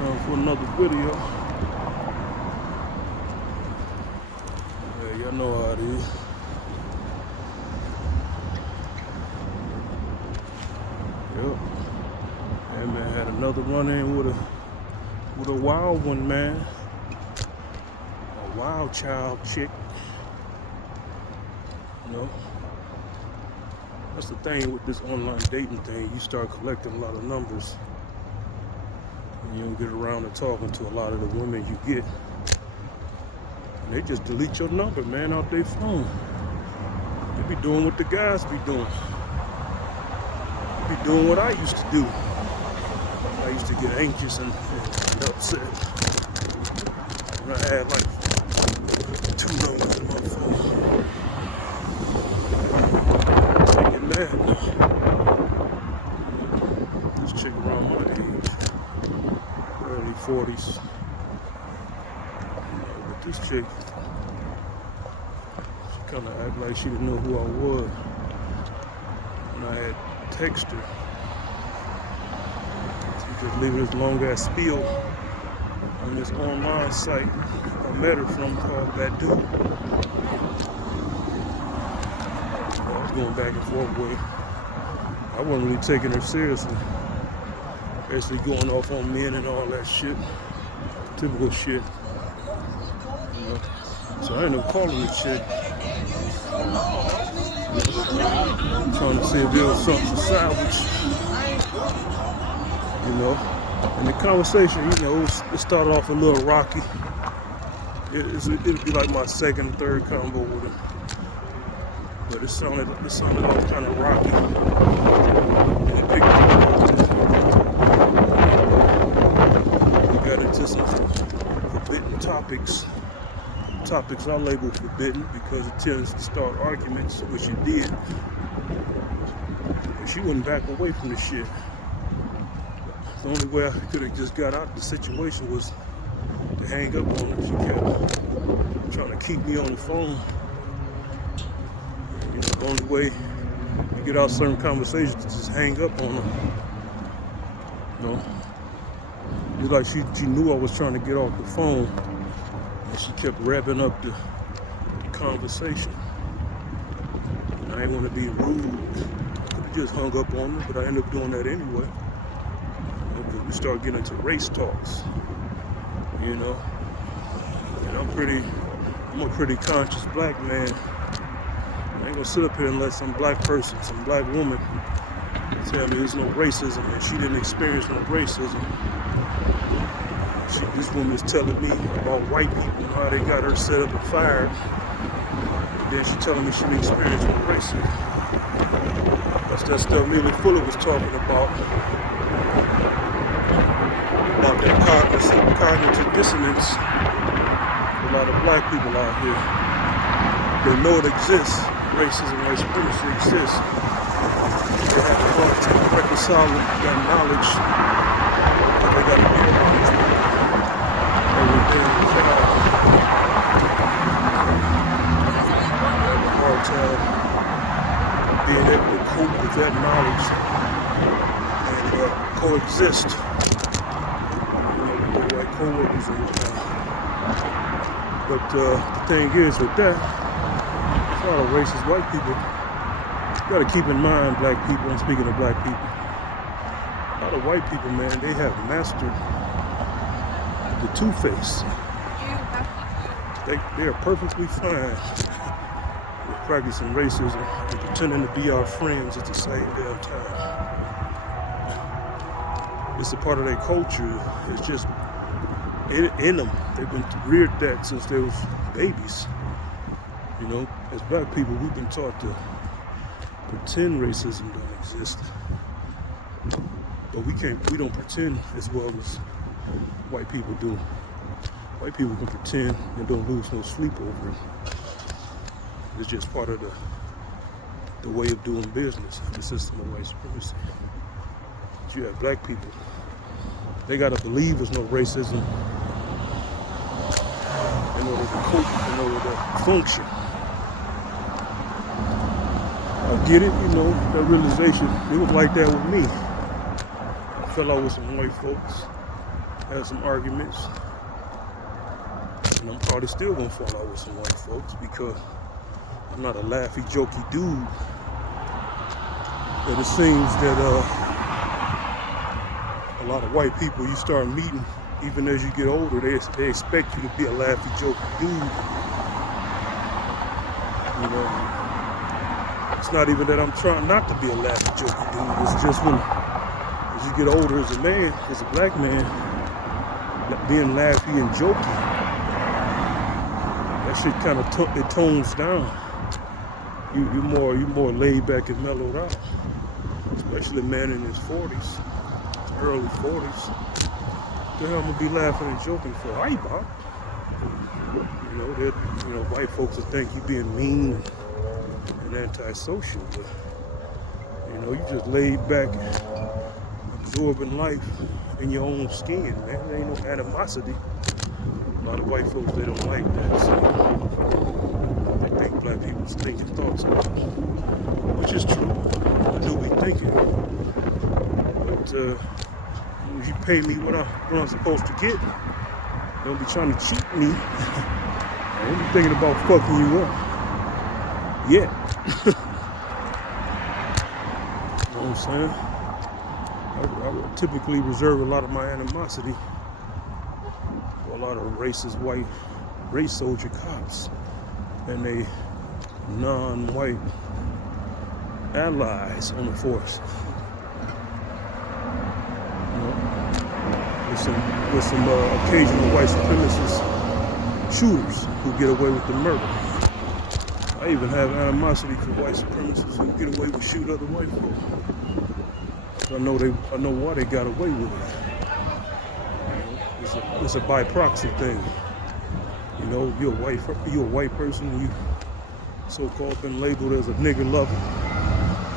time for another video. Yeah, y'all know how it is. Yep. And man, had another run-in with a wild one, man. A wild child chick. You know, that's the thing with this online dating thing. You start collecting a lot of numbers, and you don't get around to talking to a lot of the women you get. And they just delete your number, man, out their phone. They be doing what the guys be doing. They be doing what I used to do. I used to get anxious and upset when I had like 2 numbers in my phone. This chick around my age, early 40s. But this chick, she kind of acted like she didn't know who I was. And I had texted her. She just leaving this long ass spiel on this online site I met her from called Badu. Going back and forth with her. I wasn't really taking her seriously. Basically going off on men and all that shit. Typical shit. You know? So I ended up calling the chick. Trying to see if there was something to salvage. You know? And the conversation, you know, it started off a little rocky. It'd be like my second, third combo with her. But it sounded all kind of rocky. And it picked up. We got into some forbidden topics. Topics I label forbidden because it tends to start arguments, which it did. But she wouldn't back away from the shit. The only way I could have just got out of the situation was to hang up on her. She kept trying to keep me on the phone. You know, the only way you get out certain conversations is just hang up on them. You know? It's like she knew I was trying to get off the phone, and she kept revving up the conversation. And I didn't want to be rude. I could have just hung up on her, but I ended up doing that anyway. Because we started getting into race talks. You know? And I'm a pretty conscious black man. I ain't gonna sit up here and let some black person, some black woman tell me there's no racism and she didn't experience no racism. This woman is telling me about white people and how they got her set up and fired. And then she's telling me she didn't experience no racism. That's that stuff Neely Fuller was talking about that cognitive dissonance. A lot of black people out here, they know it exists. Racism, white supremacy exists. They have to hard time reconciling that knowledge. They got to be around these people every day in the job. They have a hard time being able to cope with that knowledge and coexist. You know, with their white co-workers and whatnot. But the thing is with that, a lot of racist white people. You gotta keep in mind black people, I'm speaking of black people. A lot of white people, man, they have mastered the two-face. They are perfectly fine with practicing racism and pretending to be our friends at the same damn time. It's a part of their culture. It's just in them. They've been reared that since they was babies. You know, as black people, we've been taught to pretend racism don't exist. But we don't pretend as well as white people do. White people can pretend and don't lose no sleep over it. It's just part of the way of doing business, the system of white supremacy. But you have black people, they gotta believe there's no racism in order to cope, in order to function. I get it, you know, that realization. It was like that with me. I fell out with some white folks. had some arguments, and I'm probably still gonna fall out with some white folks because I'm not a laughy, jokey dude. But it seems that a lot of white people you start meeting, even as you get older, they expect you to be a laughy, jokey dude. You know, it's not even that I'm trying not to be a laughy, jokey dude. It's just when, as you get older as a man, as a black man, being laughy and jokey, that shit kind of it tones down. You're more laid back and mellowed out. Especially a man in his 40s, early 40s. What the hell I'm gonna be laughing and joking for? Hey, Bob. You know, white folks will think you being mean and antisocial, but you know, you just laid back, absorbing life in your own skin, man. There ain't no animosity. A lot of white folks, they don't like that. So they think black people's thinking thoughts about it, which is true. I do be thinking, but you pay me what I'm supposed to get. Don't be trying to cheat me. I ain't be thinking about fucking you up. Yeah. You know what I'm saying? I would typically reserve a lot of my animosity for a lot of racist white race soldier cops and they non-white allies on the force. You know, with some occasional white supremacist shooters who get away with the murder. I even have animosity for white supremacists who get away with shoot other white folk. I know why they got away with it. You know, it's a by proxy thing. You know, you're a white person, and you so-called been labeled as a nigger lover,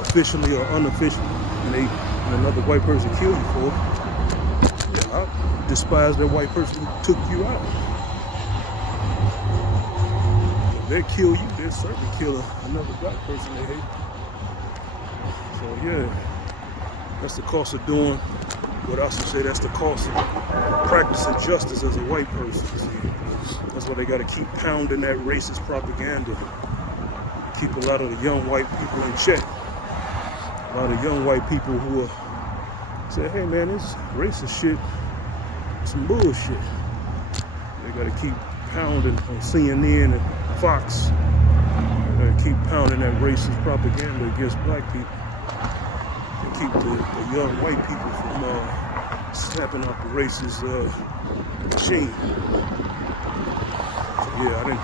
officially or unofficially, and another white person kill you for it. Yeah, I despise that white person who took you out. If they kill you, they'll certainly kill another black person they hate. So yeah, that's the cost of doing what I should say. That's the cost of practicing justice as a white person. See? That's why they got to keep pounding that racist propaganda. Keep a lot of the young white people in check. A lot of young white people who say, hey man, this racist shit, some bullshit. They got to keep pounding on CNN and Fox. They got to keep pounding that racist propaganda against black people. And keep the young white people from snapping off the racist machine. Yeah, I didn't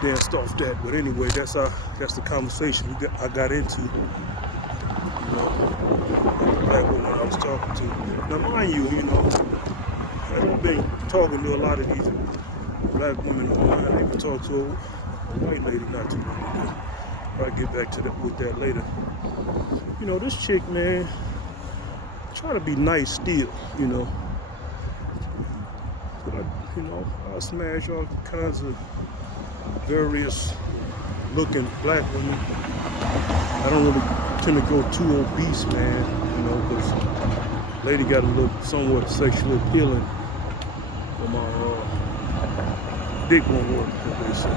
danced off that, but anyway, that's the conversation I got into. You know, the black woman I was talking to. Now, mind you, I've been talking to a lot of these black women online. I even talked to a white lady not too long ago. I'll get back to that with that later. You know, this chick, man, try to be nice still, you know. But I smash all kinds of various looking black women. I don't really tend to go too obese, man, because lady got to look somewhat sexually appealing for my dick won't work, as they say. I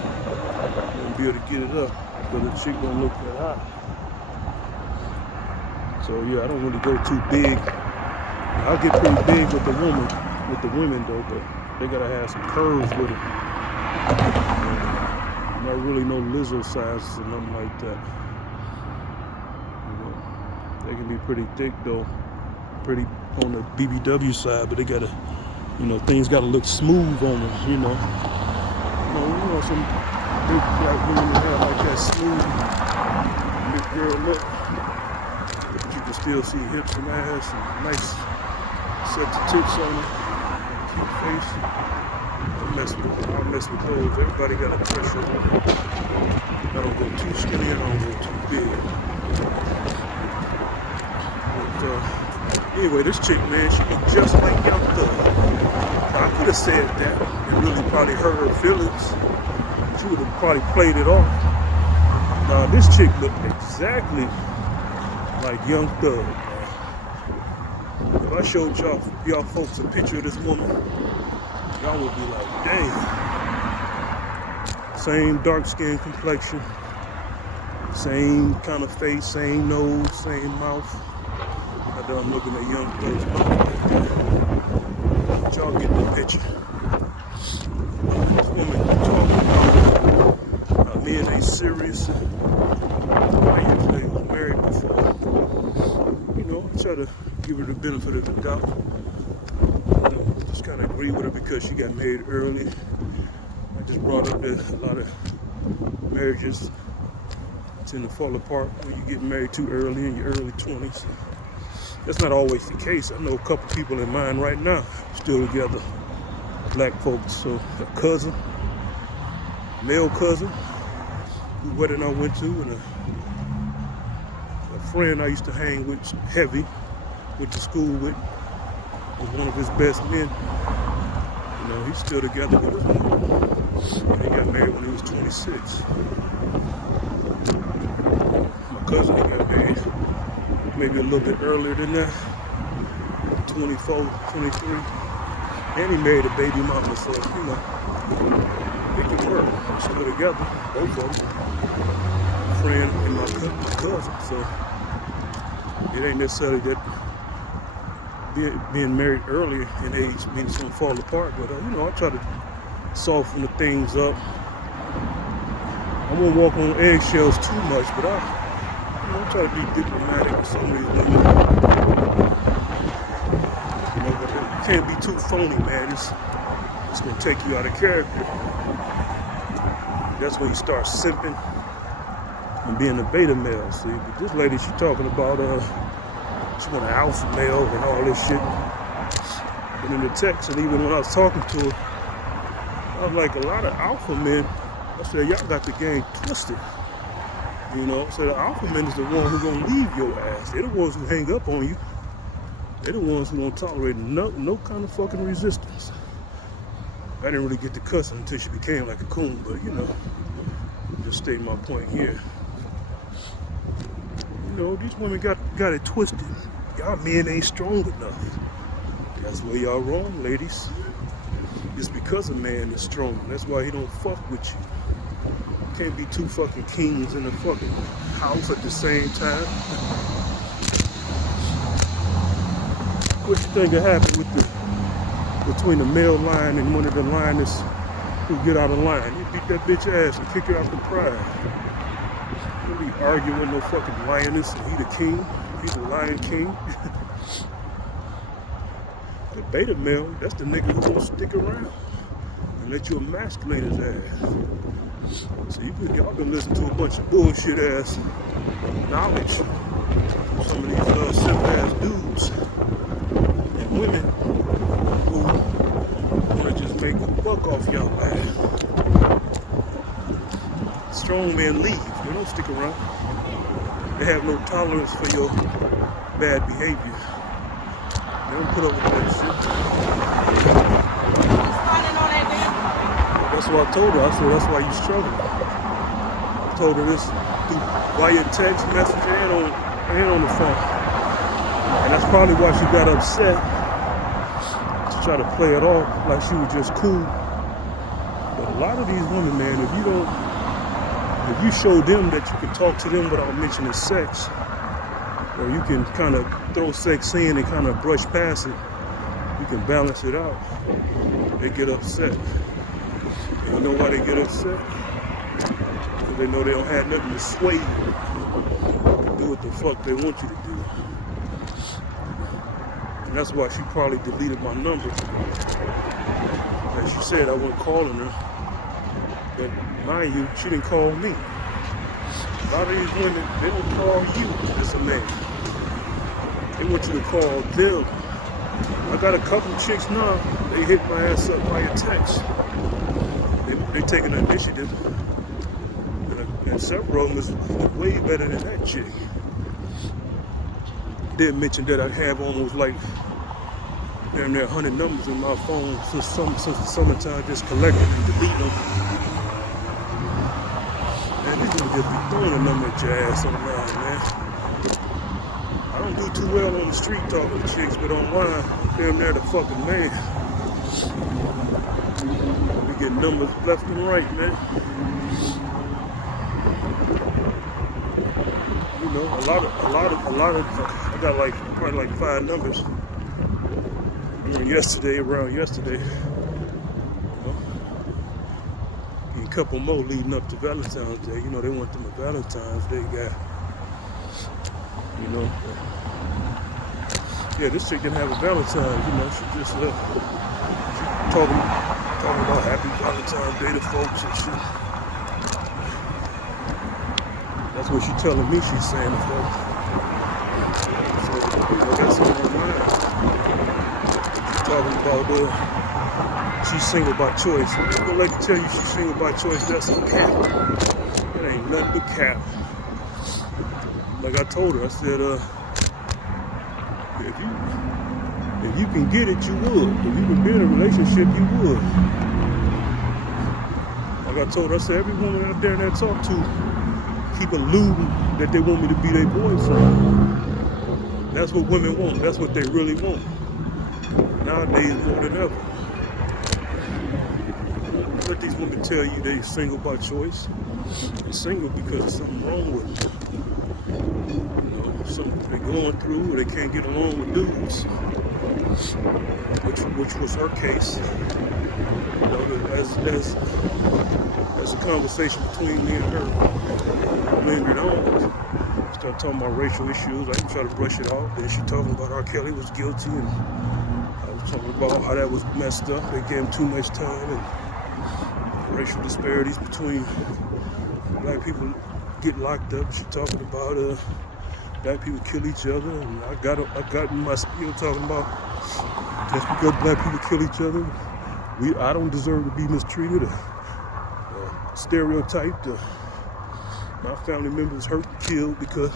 won't be able to get it up because the chick don't look that hot. So yeah, I don't really go too big. I'll get pretty big with the women though, but they gotta have some curves with it. Not really no Lizzo sizes or nothing like that. They can be pretty thick though, pretty on the BBW side, but they gotta, things gotta look smooth on them. Some big black women that have like that smooth big girl look, but you can still see hips and ass and nice set of tits on it, cute face. I'll mess with those. Everybody got a threshold. I don't go too skinny, I don't go too big. But anyway, this chick, man, she looked just like Young Thug. I could have said that and really probably hurt her feelings. She would have probably played it off. Nah, this chick looked exactly like Young Thug. I showed y'all folks a picture of this woman, y'all would be like, dang. Same dark skin complexion, same kind of face, same nose, same mouth. I know I'm looking at young folks' mouth like that. But y'all get the picture. This woman talking about men ain't serious. Why you was married before? You know, I try to give her the benefit of the doubt. Just kind of agree with her because she got married early. I just brought up that a lot of marriages tend to fall apart when you get married too early in your early 20s. That's not always the case. I know a couple people in mine right now still together, black folks. So a cousin, male cousin, whose wedding I went to, and a friend I used to hang with heavy, went to school with, was one of his best men. You know, he's still together with his woman. And he got married when he was 26. My cousin, he got married maybe a little bit earlier than that, 24, 23. And he married a baby mama, so, you know, they can work. They're still together, both of them. Friend and my cousin, so it ain't necessarily that being married earlier in age means it's gonna fall apart, but you know, I try to soften the things up. I won't walk on eggshells too much, but I try to be diplomatic with some of these women. You know, but you can't be too phony, man. It's gonna take you out of character. That's when you start simping and being a beta male. See, but this lady, she talking about she want an alpha male and all this shit. And in the text, and even when I was talking to her, I was like, a lot of alpha men, I said, y'all got the game twisted. You know, so the alpha man is the one who's gonna leave your ass. They're the ones who hang up on you. They're the ones who don't tolerate no kind of fucking resistance. I didn't really get to cussing until she became like a coon, but you know, just stating my point here. You know, these women got it twisted. Y'all men ain't strong enough. That's where y'all wrong, ladies. It's because a man is strong. That's why he don't fuck with you. Can't be two fucking kings in the fucking house at the same time. What you think will happen between the male lion and one of the lioness who get out of line? You beat that bitch ass and kick her out the pride. Don't be arguing with no fucking lioness and he the king. He's the lion king. The beta male, that's the nigga who won't stick around and let you emasculate his ass. So y'all been listening to a bunch of bullshit ass knowledge from some of these simple ass dudes and women who wanna just make a buck off y'all ass. Strong men leave, they don't stick around. They have no tolerance for your bad behavior. They don't put up with that shit. That's what I told her. I said, that's why you struggle. I told her this via text message and on the phone. And that's probably why she got upset. To try to play it off like she was just cool. But a lot of these women, man, if you show them that you can talk to them without mentioning sex, or you can kind of throw sex in and kind of brush past it, you can balance it out. They get upset. You know why they get upset? Because they know they don't have nothing to sway you to do what the fuck they want you to do. And that's why she probably deleted my number. As she said, I wasn't calling her. But mind you, she didn't call me. A lot of these women, they don't call you as a man. They want you to call them. I got a couple chicks now, they hit my ass up via text. They taking an initiative. And several of them is way better than that chick. Did mention that I have almost like damn near 100 numbers in my phone since the summertime, just collecting and deleting them. Man, these niggas just be throwing a number at your ass online, man. I don't do too well on the street talking to chicks, but online, damn near the fucking man. We get numbers left and right, man. You know, a lot of. I got like probably like 5 numbers around yesterday. You know, and a couple more leading up to Valentine's Day. You know, they want them a Valentine's Day guy. You know, yeah, this chick didn't have a Valentine's. You know, she just talking about happy Valentine's Day to folks and shit. That's what she's telling me she's saying to folks. So, you know, that's on her mind. She's talking about she's single by choice. I'm gonna let you tell you she's single by choice. That's a cap. It ain't nothing but cap. Like I told her, I said, if you can get it, you would. If you can be in a relationship, you would. Like I told her, I said, every woman out there that I talk to keep alluding that they want me to be their boyfriend. That's what women want. That's what they really want. Nowadays, more than ever. Let these women tell you they're single by choice. They're single because there's something wrong with them. You know, something they're going through, or they can't get along with dudes. Which was her case. You know, as a conversation between me and her lingered on. Start talking about racial issues. I try to brush it off. Then she talking about R. Kelly was guilty, and I was talking about how that was messed up. They gave him too much time, and racial disparities between black people get locked up. She talking about black people kill each other, and I got in my spiel talking about just because black people kill each other, I don't deserve to be mistreated, stereotyped. My family members hurt and killed because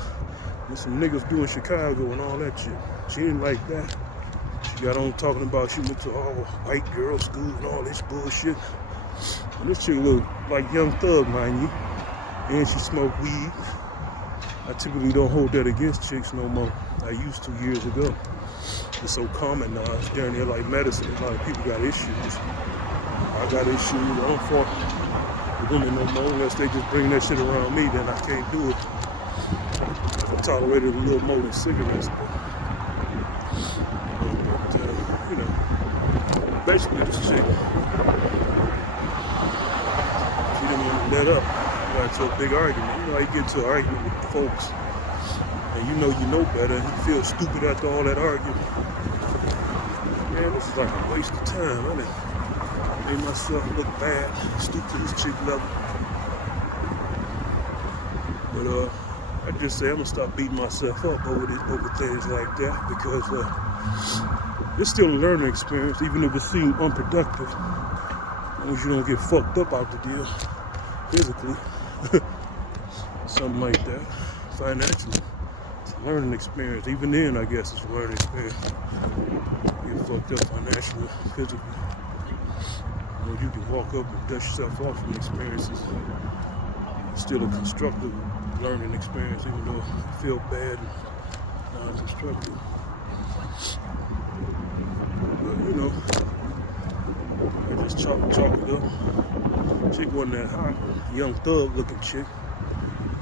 there's some niggas doing Chicago and all that shit. She didn't like that. She got on talking about she went to all white girl school and all this bullshit. And this chick look like Young Thug, mind you. And she smoked weed. I typically don't hold that against chicks no more. I used to years ago. It's so common now. It's down there like medicine. A lot of people got issues. I got issues. I don't fuck with women no more unless they just bring that shit around me. Then I can't do it. I tolerate it a little more than cigarettes, but you know, basically this chick, she didn't want to let up. Got into a big argument. You know how you get into an argument with folks, and you know better, and you feel stupid after all that argument. Man, this is like a waste of time. I done made myself look bad, stoop to this chick level. But I just say I'm gonna stop beating myself up over things like that, because it's still a learning experience, even if it seems unproductive. As long as you don't get fucked up out the deal, physically, something like that, financially. It's a learning experience. Even then, I guess it's a learning experience. Get fucked up financially, physically. You know, you can walk up and dust yourself off from experiences. It's still a constructive learning experience, even though you feel bad and non-constructive. But you know, I just chalk it up. Chick wasn't that hot. Young Thug looking chick,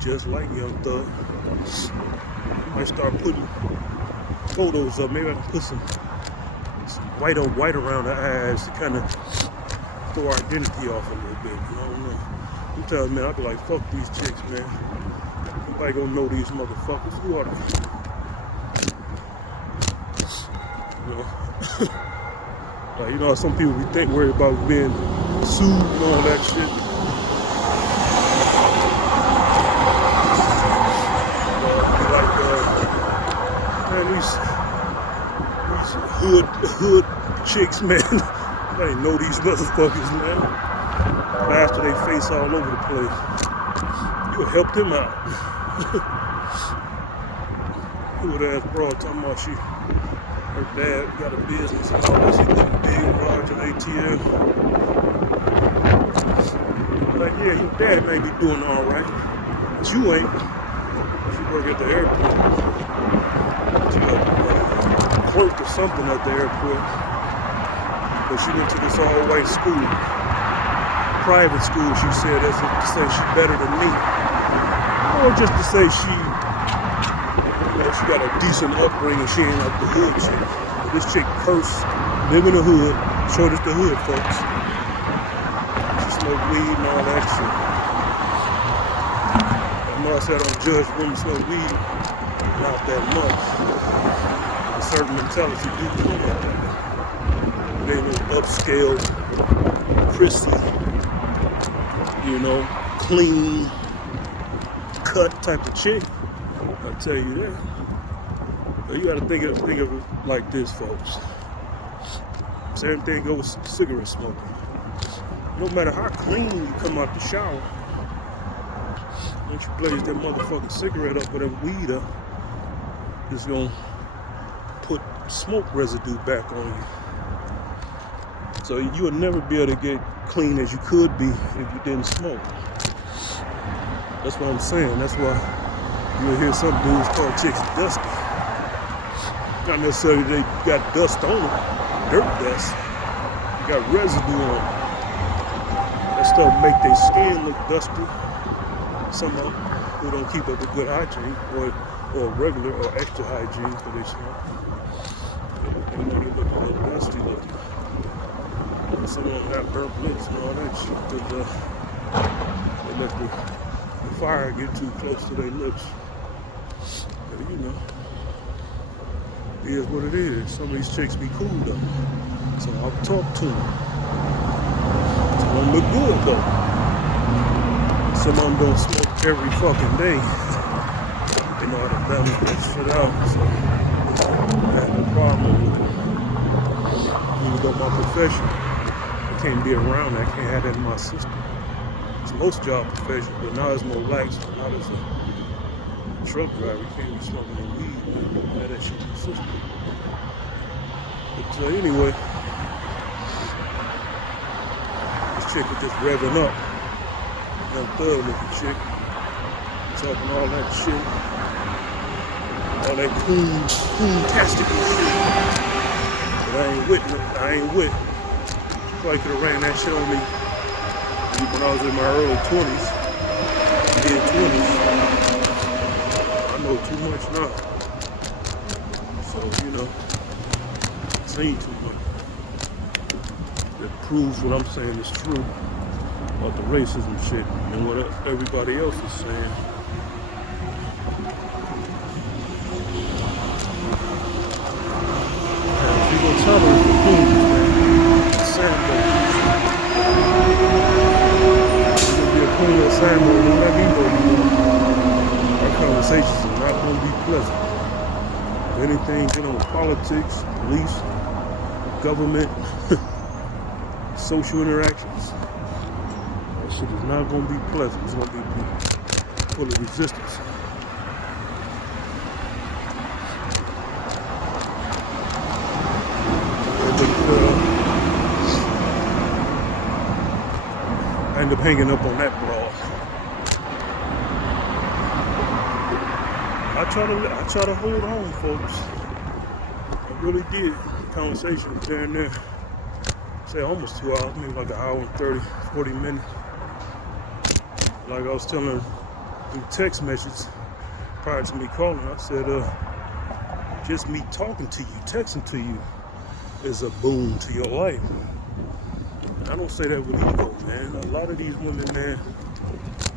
just like Young Thug. I might start putting photos up. Maybe I can put some white on white around her eyes to kind of throw our identity off a little bit. You know, I don't know. Sometimes, man, I be like, fuck these chicks, man. Nobody gonna know these motherfuckers. Who are they? You know? Like, you know how some people be worried about being sued and all that shit. Man, these hood chicks, man. Nobody know these motherfuckers, man. Plaster their face all over the place. You'll help them out. Hood ass broad talking about her dad got a business and all this. He looking big and large in ATL. Like, yeah, your dad may be doing all right, but you ain't. She work at the airport. worked or something at the airport. But she went to this all-white school, private school, she said, as if to say she's better than me. Or just to say she got a decent upbringing, she ain't like the hood chick. But this chick cursed, live in the hood, showed us the hood, folks. She smoked weed and all that shit. I know I said I don't judge women smoke weed, not that much. A certain mentality do come out there. They ain't no upscale, prissy, clean cut type of chick. I tell you that. But you gotta think of it like this, folks. Same thing goes with cigarette smoking. No matter how clean you come out the shower, once you blaze that motherfucking cigarette up or that weed up, it's gonna put smoke residue back on you. So you would never be able to get clean as you could be if you didn't smoke. That's what I'm saying. That's why you'll hear some dudes call chicks dusty. Not necessarily they got dust on them, dirt dust. They got residue on them. That stuff make their skin look dusty. Some of them who don't keep up a good hygiene or regular or extra hygiene for their smoke. They make it look a little dusty looking. Some of them have burnt lips and all that shit because they let the fire get too close to their lips. But it is what it is. Some of these chicks be cool though. So I'll talk to them. Some of them look good though. Some of them don't smoke every fucking day. They know how to balance that shit out. So I have no problem with it. Even though my profession, can't be around that. I can't have that in my system. It's most job professions, but now it's more lax. Now as a truck driver, you can't be smoking no weed. You have that shit in the system. But anyway, this chick was just revving up. Young thug looking chick. Talking all that shit. All that coon-tastic shit. But I ain't with. Probably could have ran that shit on me when I was in my early 20s, mid 20s. I know too much now. So, saying too much. That proves what I'm saying is true about the racism shit and what everybody else is saying. And if you're going to tolerate the coons, man, Queen of Samuel, don't let me know you. Our conversations are not going to be pleasant. If anything dealing with politics, police, government, social interactions, that shit is not going to be pleasant. It's going to be full of resistance. I ended up hanging up on that blog. I try to hold on, folks. I really did. The conversation was there and there. Say almost 2 hours, maybe like an hour and 30, 40 minutes. Like I was telling her through text messages prior to me calling, I said, just me talking to you, texting to you is a boon to your life. I don't say that with ego, man. A lot of these women, man,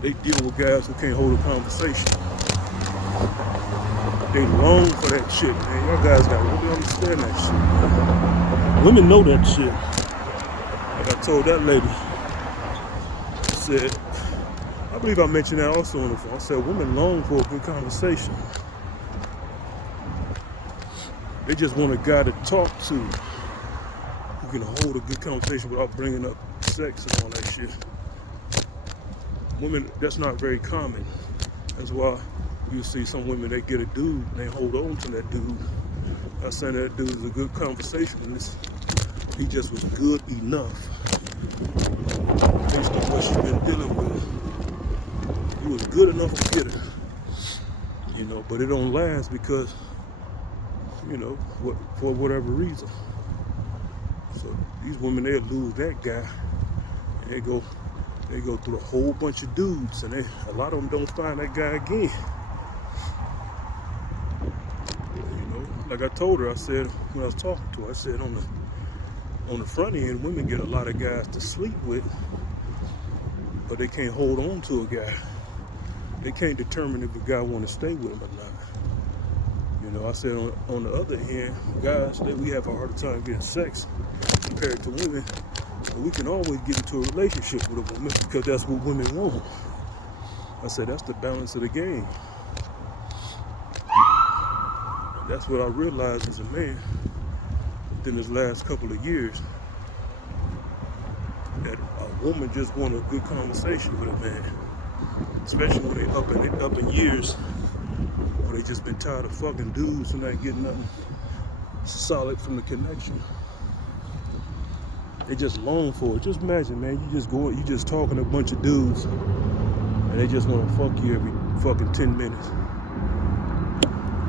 they deal with guys who can't hold a conversation. They long for that shit, man. Y'all guys gotta really understand that shit, man. Women know that shit. Like I told that lady, I said, I believe I mentioned that also on the phone. I said, women long for a good conversation. They just want a guy to talk to who can hold a good conversation without bringing up sex and all that shit. Women, that's not very common. That's why you see some women, they get a dude and they hold on to that dude. Not saying that dude is a good conversationalist. He just was good enough based on what she's been dealing with. He was good enough to get her. But it don't last because for whatever reason. So these women, they'll lose that guy, and they go through a whole bunch of dudes, and a lot of them don't find that guy again. Like I told her, I said when I was talking to her, I said on the front end, women get a lot of guys to sleep with, but they can't hold on to a guy. They can't determine if a guy want to stay with him or not. I said on the other hand, guys, we have a harder time getting sex compared to women, but we can always get into a relationship with a woman because that's what women want. I said that's the balance of the game. And that's what I realized as a man within this last couple of years, that a woman just want a good conversation with a man, especially when they up in years, or they just been tired of fucking dudes and not getting nothing solid from the connection. They just long for it. Just imagine, man, you just talking to a bunch of dudes and they just want to fuck you every fucking 10 minutes.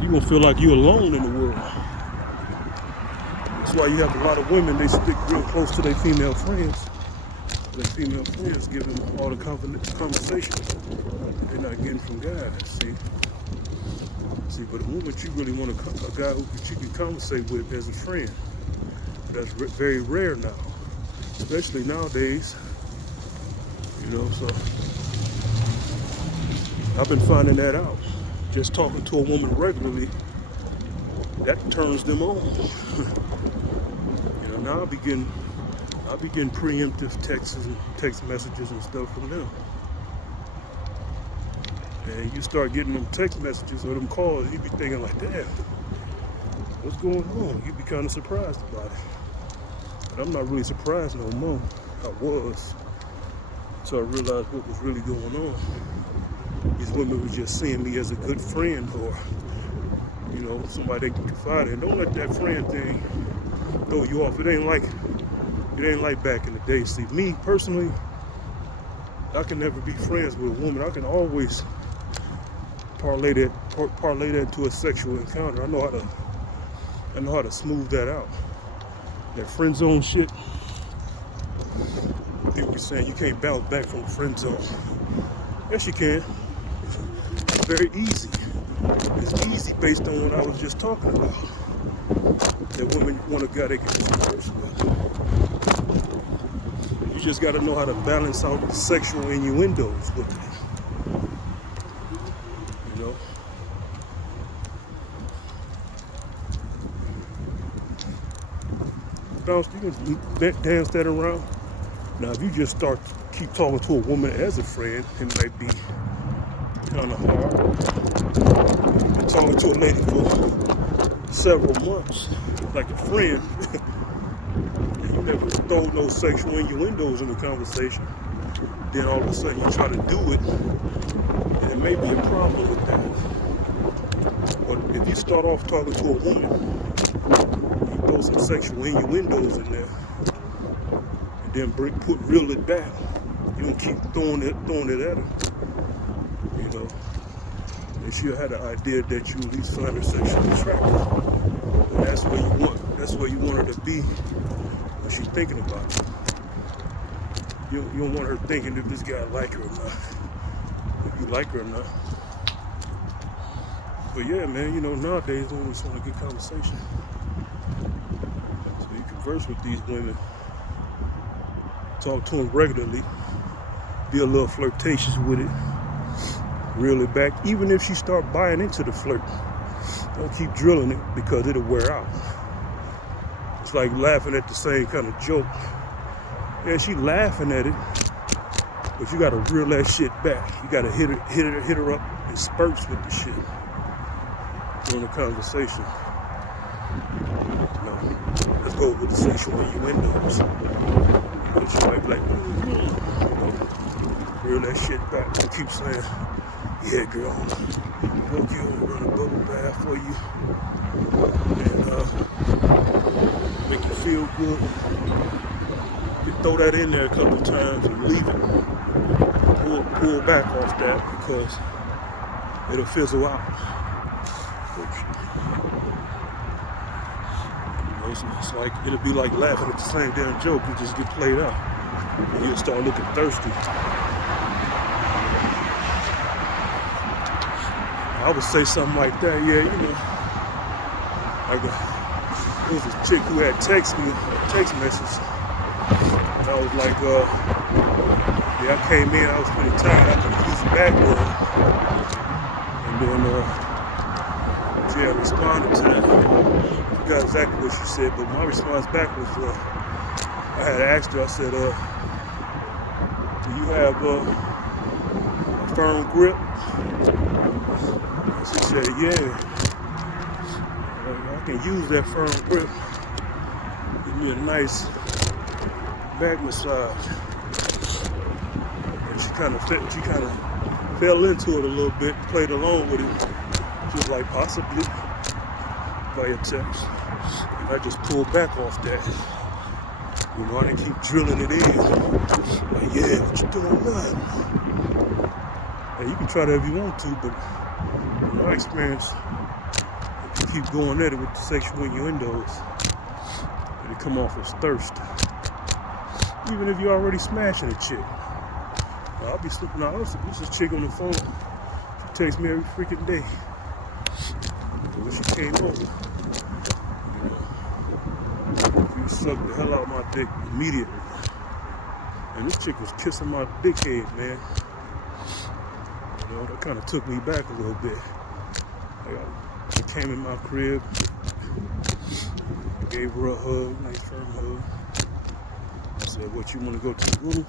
You gonna feel like you're alone in the world. That's why you have a lot of women, they stick real close to their female friends. Their female friends give them all the conversation they're not getting from guys, see, but a woman you really want a guy who you can conversate with as a friend. That's very rare now, especially nowadays. So I've been finding that out. Just talking to a woman regularly, that turns them on. Now I begin preemptive text messages and stuff from them. And you start getting them text messages or them calls, you be thinking like, damn, what's going on? You be kind of surprised about it. But I'm not really surprised no more. I was. So I realized what was really going on. These women were just seeing me as a good friend, or, somebody they can confide in. Don't let that friend thing throw you off. It ain't like back in the day. See, me personally, I can never be friends with a woman. I can always parlay that to a sexual encounter. I know how to smooth that out. That friend zone shit. People be saying you can't bounce back from the friend zone. Yes, you can. It's very easy. It's easy based on what I was just talking about. That women want a guy they can converse with. You just got to know how to balance out the sexual innuendos with it. You can dance that around. Now, if you just keep talking to a woman as a friend, it might be kind of hard. You've been talking to a lady for several months, like a friend, and you never throw no sexual innuendos in the conversation. Then all of a sudden you try to do it, and there may be a problem with that. But if you start off talking to a woman, throw some sexual innuendos in there, and then reel it back. You don't keep throwing it at her. And she'll have the idea that you at least find her sexually attractive. And that's where you want her to be when she's thinking about it. You don't want her thinking if this guy like her or not. If you like her or not. But yeah, man, nowadays I always want a good conversation. Converse with these women, talk to them regularly, be a little flirtatious with it, reel it back. Even if she start buying into the flirt, don't keep drilling it because it'll wear out. It's like laughing at the same kind of joke. Yeah, she laughing at it, but you gotta reel that shit back. You gotta hit her up in spurts with the shit during the conversation. Let's go with the sexual innuendos. She might be like, reel that shit back. Don't keep saying, yeah, girl, fuck you, run a bubble bath for you, and make you feel good. You throw that in there a couple times and leave it. Pull back off that because it'll fizzle out. It's like, it'll be like laughing at the same damn joke. You just get played out. And you'll start looking thirsty. I would say something like that, yeah, you know. Like there was this chick who had texted me a text message. And I was like, yeah, I came in, I was pretty tired. I could use the back word. And then she had responded to that. I forgot exactly what she said, but my response back was, I had asked her, I said, do you have a firm grip? And she said, yeah. I can use that firm grip. Give me a nice back massage. And she kind of fell into it a little bit, played along with it. She was like, possibly via text. And I just pulled back off that. You know, I didn't keep drilling it in. Like, yeah, what you doing now? Hey, you can try that if you want to, but in my experience, if you keep going at it with the sexual innuendos, it'll come off as thirst. Even if you're already smashing a chick. I'll be slipping out. There's a chick on the phone. She texts me every freaking day. When she came over, she sucked the hell out of my dick immediately. And this chick was kissing my dick head, man. You know, that kind of took me back a little bit. She came in my crib. I gave her a hug, nice firm hug. I said, what, you want to go to the room?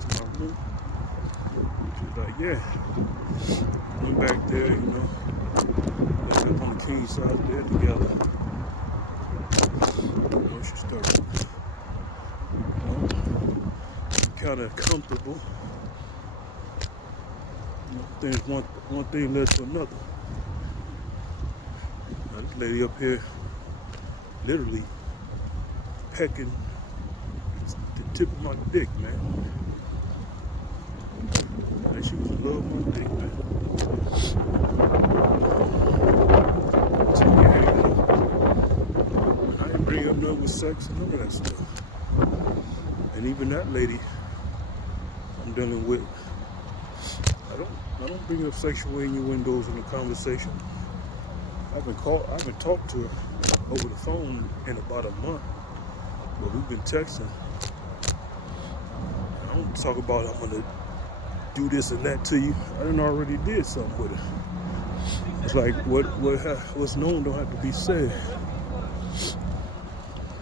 To my room? She was like, yeah. Went back there, you know. Let's up on the king size bed together. You know, she started, kind of comfortable. You know, one thing led to another. Now, this lady up here, literally pecking the tip of my dick, man. And she was loving my dick, man. I didn't bring up nothing with sex and none of that stuff. And even that lady I'm dealing with, I don't bring up sexual innuendos in the conversation. I've been talked to her over the phone in about a month. But we've been texting. I don't talk about I'm gonna do this and that to you. I done already did something with her. It's like what's known don't have to be said.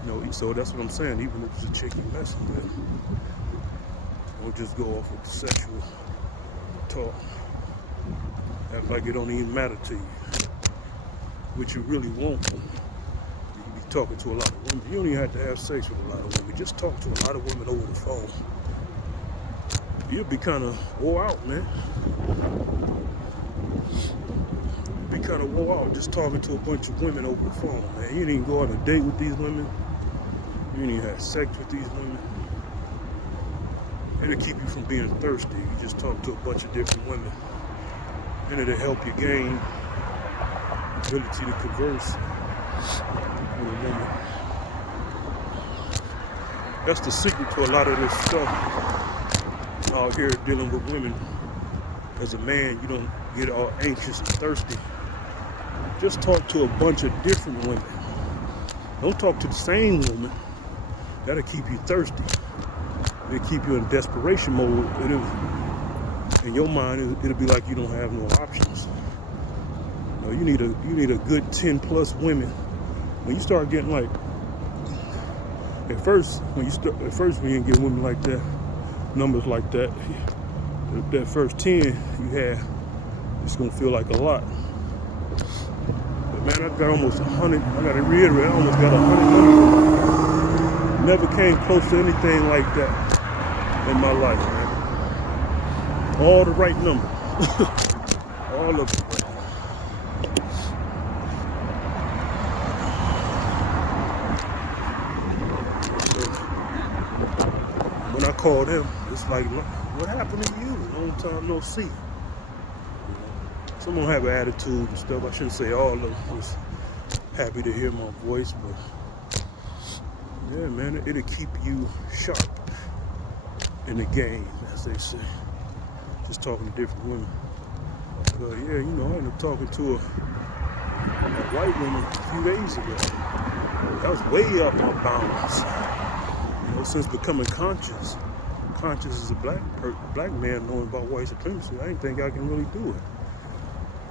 You know, so that's what I'm saying. Even if it's a chick you're messing with, don't just go off with the sexual talk. Act like it don't even matter to you. What you really want. You can be talking to a lot of women. You don't even have to have sex with a lot of women. Just talk to a lot of women over the phone. You'll be kind of wore out, man. You'll be kind of wore out just talking to a bunch of women over the phone, man. You didn't even go on a date with these women. You didn't even have sex with these women. It'll keep you from being thirsty. You just talk to a bunch of different women. And it'll help you gain ability to converse with a woman. That's the secret to a lot of this stuff out here dealing with women. As a man, you don't get all anxious and thirsty. Just talk to a bunch of different women. Don't talk to the same woman. That'll keep you thirsty. It'll keep you in desperation mode. In your mind, it'll be like you don't have no options. You need a good 10 plus women. When you start getting like, at first when you get women like that, numbers like that, that first 10 you had, it's gonna feel like a lot. But man, I got almost 100. I gotta reiterate, I almost got 100 numbers. Never came close to anything like that in my life, man. All the right numbers. All of them. When I call them, it's like, what happened to you? Long time no see. Some of them have an attitude and stuff. I shouldn't say all of them was happy to hear my voice, but Yeah, man, it'll keep you sharp in the game, as they say. Just talking to different women. But yeah, you know, I ended up talking to a white woman a few days ago. That was way up my bounds. You know, since becoming conscious as a black man knowing about white supremacy, I didn't think I can really do it.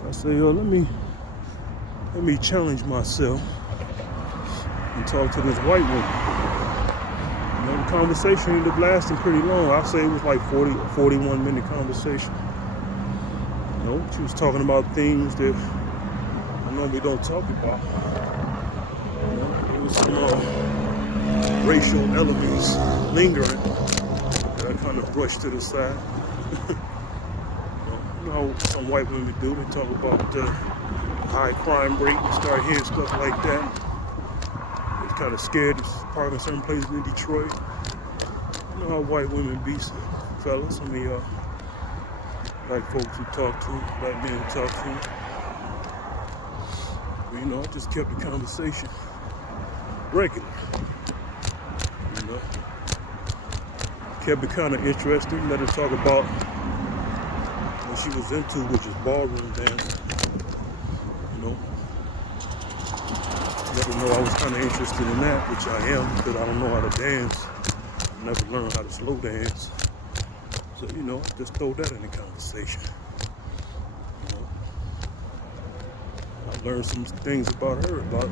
I say, yo, let me challenge myself and talk to this white woman. You know, the conversation ended up lasting pretty long. I'll say it was like 41-minute conversation. You know, she was talking about things that I normally don't talk about. You know, there was some racial elements lingering that I kind of brushed to the side. You know how some white women do. They talk about high crime rate and start hearing stuff like that. It's kind of scared to park in certain places in Detroit. You know how white women be, fellas. I mean, black folks who talk to, black men who talk to. But, you know, I just kept the conversation regular. You know, kept it kind of interesting. Let her talk about what she was into, which is ballroom dancing. You know, let her know I was kind of interested in that, which I am, because I don't know how to dance. I never learned how to slow dance. So, you know, just throw that in the conversation. You know, I learned some things about her, about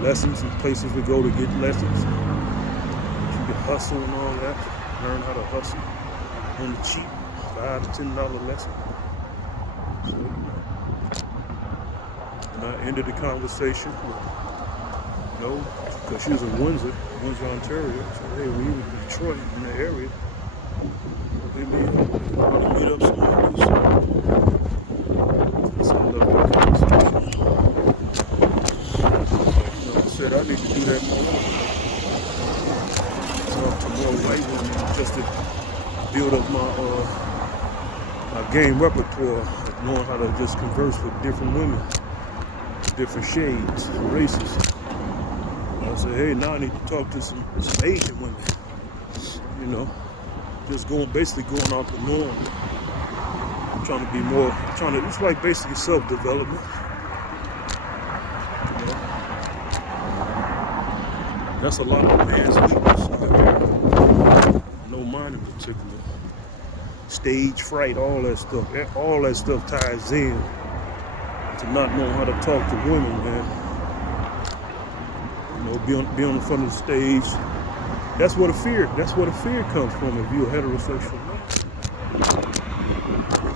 lessons and places to go to get lessons. You can hustle and all that. Learn how to hustle on the cheap, $5 to $10 lesson. So, you know. And I ended the conversation with, you know, because she was in Windsor, Ontario. So, hey, when you were in Detroit, in the area, we meet up somewhere. So I love that conversation. So, I said I need to do that more. Talk to more white women just to build up my game repertoire, knowing how to just converse with different women, different shades, races. I said, hey, now I need to talk to some Asian women. You know, just basically going out the norm. I'm trying to be more, it's like basically self-development. You know? That's a lot of man's weakness out here. No mine in particular. Stage fright, all that stuff ties in to not knowing how to talk to women, man. You know, be on the front of the stage. That's where the fear comes from if you're a heterosexual man.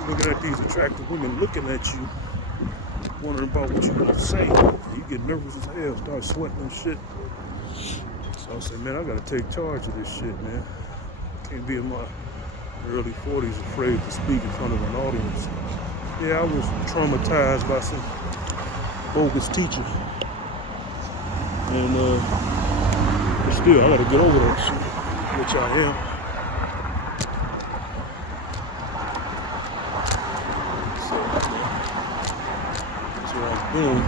Looking at these attractive women looking at you, wondering about what you're gonna say. You get nervous as hell, start sweating and shit. So I said, man, I gotta take charge of this shit, man. Can't be in my early 40s afraid to speak in front of an audience. Yeah, I was traumatized by some bogus teacher. And but still, I gotta get over that shit, which I am. So that's what I'm doing.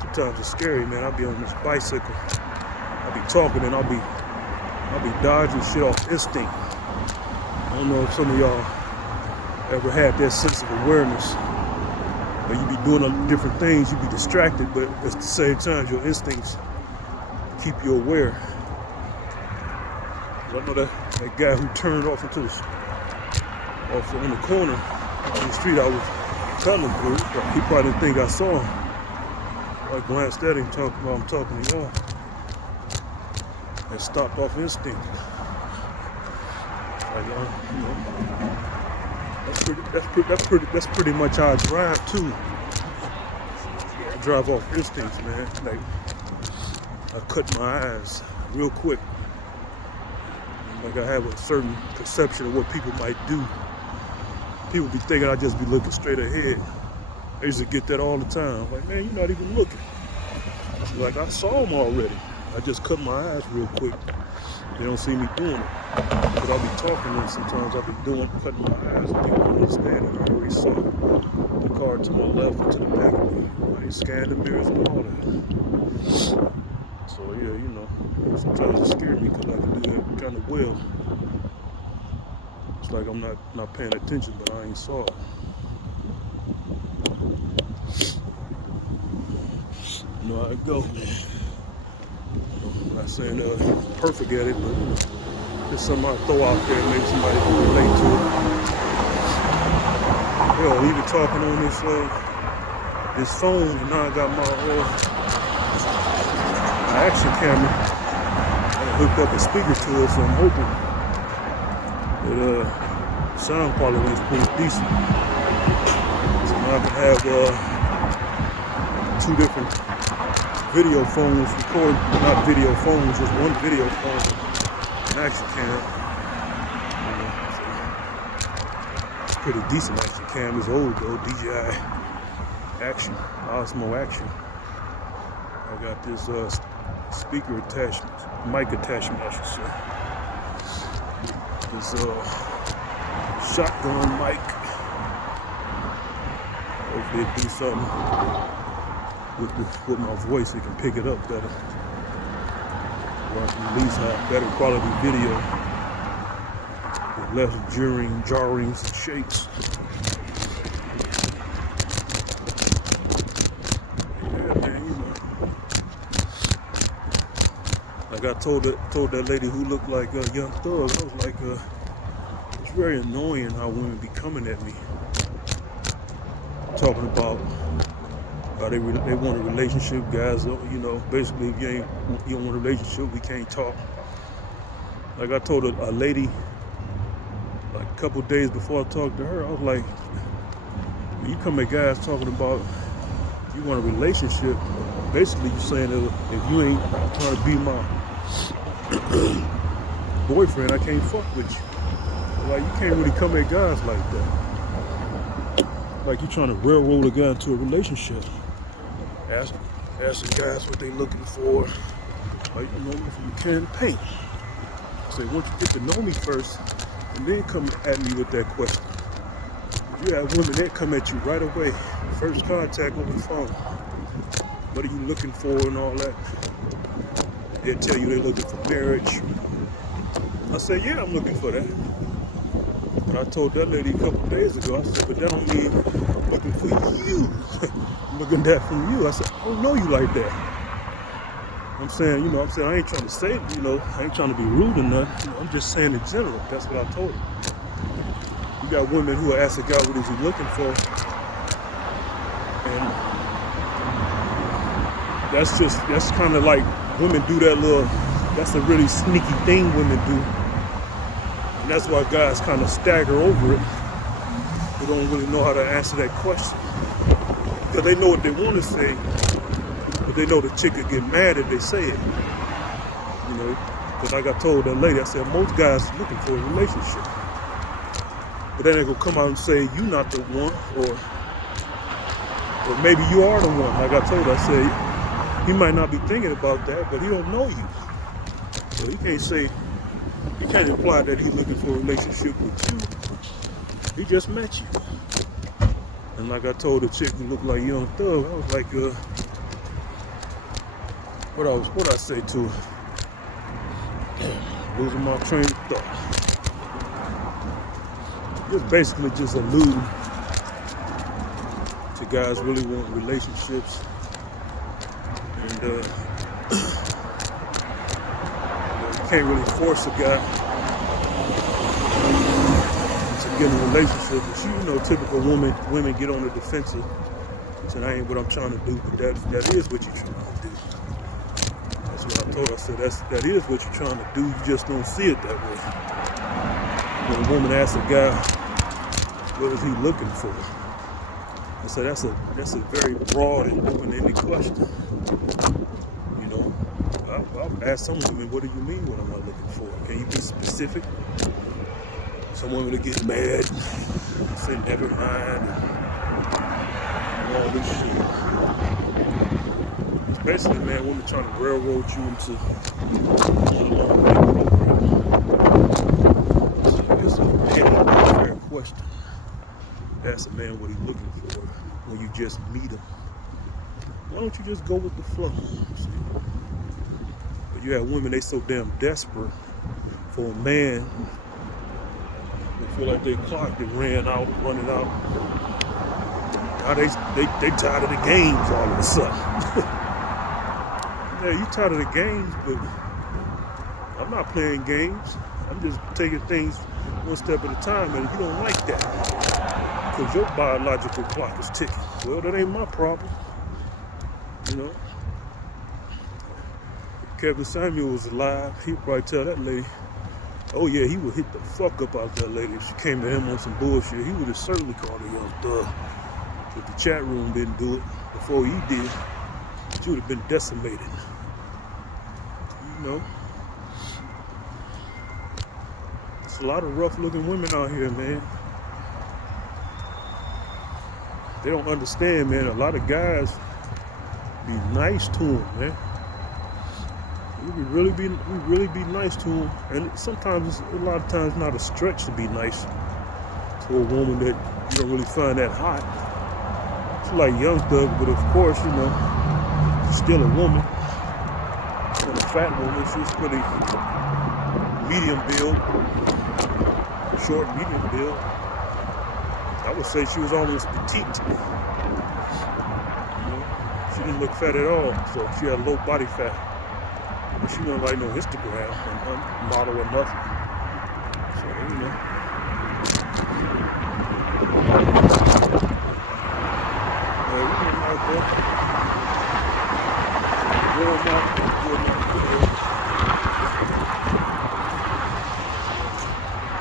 Sometimes it's scary, man. I'll be on this bicycle. I'll be talking and I'll be dodging shit off instinct. I don't know if some of y'all ever had that sense of awareness. But you be doing different things, you be distracted, but at the same time, your instincts keep you aware. I know that guy who turned off on the corner on the street I was coming through, he probably didn't think I saw him. I glanced at him while I'm talking to y'all and stopped off instinct. Like, you know, that's pretty much how I drive too. I drive off instincts, man. Like, I cut my eyes real quick. Like, I have a certain perception of what people might do. People be thinking I just be looking straight ahead. I used to get that all the time. Like, man, you're not even looking. Like, I saw them already. I just cut my eyes real quick. They don't see me doing it. Because I'll be talking and sometimes I'll be cutting my eyes and people don't understand it. I already saw the car to my left and to the back of me. I scanned the mirrors and all that. So yeah, you know, sometimes it scares me because I can do that kind of well. It's like I'm not paying attention, but I ain't saw it. You know how it go, man. I'm not saying perfect at it, but it's something I throw out there, maybe somebody can relate to it. Hell, even talking on this phone, and now I got my action camera. I hooked up a speaker to it, so I'm hoping that sound quality is pretty decent. So now I can have two different video phones recording, not video phones, just one video phone, an action cam. You know, so it's pretty decent action cam. It's old though, DJI Action, Osmo Action. I got this speaker attachment, mic attachment, I should say. This shotgun mic. Hopefully it do something with my voice. It can pick it up better. Or I can at least have better quality video with less jarrings and shakes. Yeah, man, you know. Like I told that lady who looked like a Young Thug, I was like, it's very annoying how women be coming at me, talking about they want a relationship. Guys, you know, basically if you don't want a relationship, we can't talk. Like I told a lady like a couple days before I talked to her, I was like, you come at guys talking about you want a relationship, basically you're saying that if you ain't trying to be my boyfriend, I can't fuck with you. Like, you can't really come at guys like that. Like you're trying to railroad a guy into a relationship. Asking guys what they looking for. Like, you know, from a can of paint. Say, once you get to know me first, and then come at me with that question. You have women that come at you right away. First contact on the phone. What are you looking for and all that? They'll tell you they're looking for marriage. I said, yeah, I'm looking for that. But I told that lady a couple days ago, I said, but that don't mean I'm looking for you. I'm looking at that from you. I said, I don't know you like that. I'm saying, I ain't trying to say, I ain't trying to be rude or nothing. I'm just saying in general. That's what I told her. You got women who are asking God, what is he looking for? And that's kind of like women do that that's a really sneaky thing women do. And that's why guys kind of stagger over it. They don't really know how to answer that question. Because they know what they want to say, but they know the chick will get mad if they say it. Because like I told that lady, I said, most guys are looking for a relationship. But then they gonna come out and say, you not the one, or maybe you are the one. Like I told her, I said, he might not be thinking about that, but he don't know you. So he can't imply that he's looking for a relationship with you. He just met you. And like I told the chick who looked like Young Thug, I was like, what I say to her? Losing my train of thought. Just basically just alluding to guys really want relationships. And you can't really force a guy to get in a relationship. But typical women get on the defensive. So that ain't what I'm trying to do, but that is what you're trying to do. That's what I told her. I said that is what you're trying to do. You just don't see it that way. When a woman asks a guy, what is he looking for? I said that's a very broad and open-ended question. I'll ask some women, what do you mean what I'm not looking for? Can you be specific? Some women will get mad, say never mind, and all this shit. It's basically, man, women trying to railroad you into question. Ask a man what he's looking for when you just meet him. Why don't you just go with the flow? See? But you have women, they so damn desperate for a man. They feel like their clock that ran out, running out. Now they tired of the games all of a sudden. Yeah, you tired of the games, but I'm not playing games. I'm just taking things one step at a time, and if you don't like that, because your biological clock is ticking, well, that ain't my problem. You know, if Kevin Samuel was alive, he'd probably tell that lady, oh yeah, he would hit the fuck up out that lady if she came to him on some bullshit. He would have certainly called her young thug. If the chat room didn't do it before he did, she would have been decimated. You know, there's a lot of rough-looking women out here, man. They don't understand, man. A lot of guys be nice to them, man. We really be nice to them, and sometimes a lot of times not a stretch to be nice to a woman that you don't really find that hot. She's like Young Thug, but of course, you know, she's still a woman. And a fat woman, she's pretty medium build, short, medium build. I would say she was almost petite. You know, she didn't look fat at all, so she had low body fat. But she wasn't like no Instagram model or nothing. So, you know. We went out there. Going out.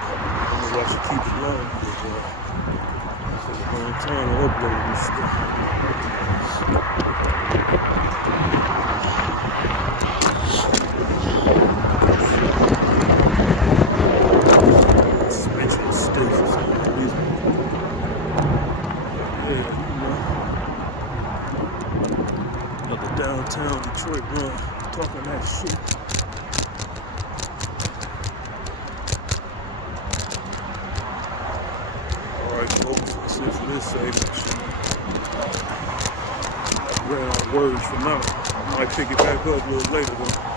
I don't know why she keep it long, but for a long time I uploaded this stuff. Suspension stiff for some reason. Yeah, you know. Another downtown Detroit run, talking that shit. Alright, folks, that's it for this segment. I ran out of words for now. I might pick it back up a little later though.